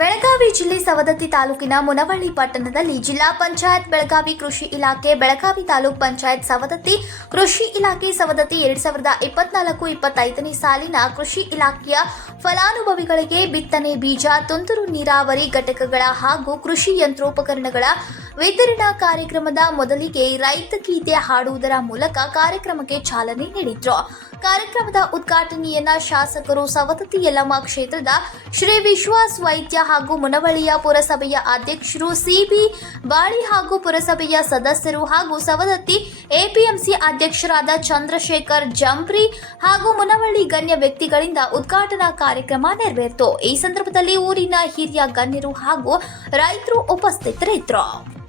ಬೆಳಗಾವಿ ಜಿಲ್ಲೆ ಸವದತ್ತಿ ತಾಲೂಕಿನ ಮುನವಳ್ಳಿ ಪಟ್ಟಣದಲ್ಲಿ ಜಿಲ್ಲಾ ಪಂಚಾಯತ್ ಬೆಳಗಾವಿ ಕೃಷಿ ಇಲಾಖೆ, ಬೆಳಗಾವಿ ತಾಲೂಕ್ ಪಂಚಾಯತ್ ಸವದತ್ತಿ ಕೃಷಿ ಇಲಾಖೆ ಸವದತ್ತಿ ಎರಡ್ ಸಾವಿರದ ಇಪ್ಪತ್ನಾಲ್ಕು ಇಪ್ಪತ್ತೈದನೇ ಸಾಲಿನ ಕೃಷಿ ಇಲಾಖೆಯ ಫಲಾನುಭವಿಗಳಿಗೆ ಬಿತ್ತನೆ ಬೀಜ, ತುಂತುರು ನೀರಾವರಿ ಘಟಕಗಳ ಹಾಗೂ ಕೃಷಿ ಯಂತ್ರೋಪಕರಣಗಳ ವಿತರಣಾ ಕಾರ್ಯಕ್ರಮದ ಮೊದಲಿಗೆ ರೈತ ಗೀತೆ ಹಾಡುವುದರ ಮೂಲಕ ಕಾರ್ಯಕ್ರಮಕ್ಕೆ ಚಾಲನೆ ನೀಡಿದ್ರು. ಕಾರ್ಯಕ್ರಮದ ಉದ್ಘಾಟನೆಯನ್ನ ಶಾಸಕರು ಸವದತ್ತಿ ಯಲ್ಲಮ್ಮ ಕ್ಷೇತ್ರದ ಶ್ರೀ ವಿಶ್ವಾಸ್ ವೈದ್ಯ ಹಾಗೂ ಮುನವಳ್ಳಿಯ ಪುರಸಭೆಯ ಅಧ್ಯಕ್ಷರು ಸಿಬಿ ಬಾಳಿ ಹಾಗೂ ಪುರಸಭೆಯ ಸದಸ್ಯರು ಹಾಗೂ ಸವದತ್ತಿ ಎಪಿಎಂಸಿ ಅಧ್ಯಕ್ಷರಾದ ಚಂದ್ರಶೇಖರ್ ಜಂಪ್ರಿ ಹಾಗೂ ಮುನವಳ್ಳಿ ಗಣ್ಯ ವ್ಯಕ್ತಿಗಳಿಂದ ಉದ್ಘಾಟನಾ ಕಾರ್ಯಕ್ರಮ ನೆರವೇರಿತು. ಈ ಸಂದರ್ಭದಲ್ಲಿ ಊರಿನ ಹಿರಿಯ ಗಣ್ಯರು ಹಾಗೂ ರೈತರು ಉಪಸ್ಥಿತರಿದ್ದರು.